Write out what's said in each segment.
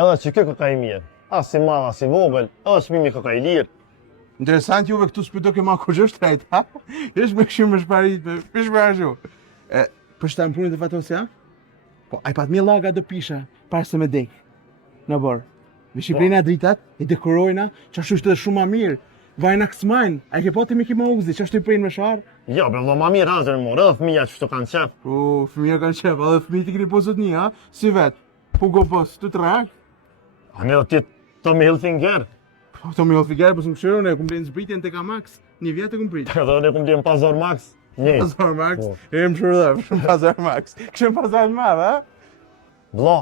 Edhe që kjo ka i mirë. As si madh, as si vogël, edhe çmimi ka i lirë. Interesant juve këtu s'pyto ke ma kur është trajt, ha? Jesh me këshim më shparit, me shparit. Për shtam punit e fatosja? Po, ai pat mi laga do pisha, parë se me dek. Në borë. Në Shqipërinë dritat, i dekorojna, që ashtu ishte dhe shumë ma mirë. Vajna kësmajnë, a ke po të Miki Mauzi, që ashtu i prinë me sharë? Jo, bre vëlla, ma mirë hazër morë, edhe fëmija që kanë qef. Fëmija kanë qef, edhe fëmijë ti keni pozot një, ha? Si vetë, Hugo Boss, të trak? A me do ti Tommy Hilfiger. Tommy Hilfiger, për së më shërën e kumë blenë zbritjen të ka Max, një vjetë e kumë pritë. Edhe ne kumë blen Pazar Max. Pazar Max, e më shërëdhëm, shumë Pazar Max. Këshëm Pazar madh, ha? Vëlla,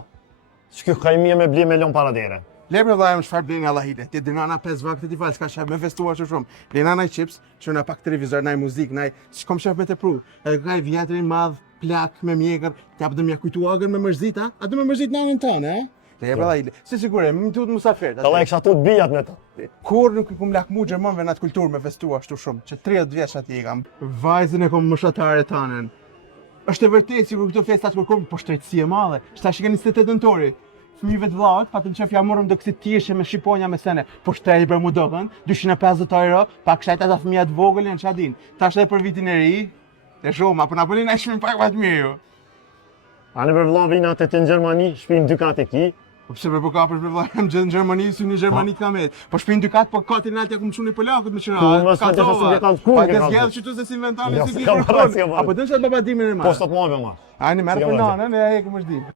që kjo ka i mirë me blie me lon paradere. Lebre vllajëm çfarë blenë Allahile, ti dënana 5 vakte ti fal, s'ka shef me festuar shumë. Blenana i chips, çuna pak televizor, naj muzikë, naj s'kom shef me të pru. Edhe ka i vjetrin madh, plak me mjekër, t'jap do mja kujtuagën me mërzit, ha? A do me mërzit nanën tonë, ha? Lebre Allahile, si sigure, më tut musafir. Dalla kisha tut bijat me ta. Kur nuk i kum lakmu gjermanëve në atë kulturë me festuar ashtu shumë, që 30 vjeç aty i kam. Vajzën e kom moshatare tanën. Është e vërtetë sikur këto festat kërkojnë po shtrejtësi e madhe. Shtash që 28 nëntori. Fëmijëve të vllaut, patëm qef ja morëm do kësi tishe me shqiponja me sene, po shtrejt për mu dokën, 250 euro, pa këshajt ata fëmija të vogël janë qadin. Tash edhe për vitin e ri, e shumë, apo na bënin ai shpin pak më të mirë ju. Ani për vëlla vina të në Gjermani, shpin 2 kat e ki. Po pse për kapësh për vëlla jam gjë në Gjermani, si në Gjermani kam et. Po shpin 2 kat, po katin altë kum çuni polakët me qira. Ka të kanë ku. Po të zgjedh që tu se si inventoni si ki. Apo dën se babadimin e madh. Po sot më ma. Ani merr për nanën e ai kum është di.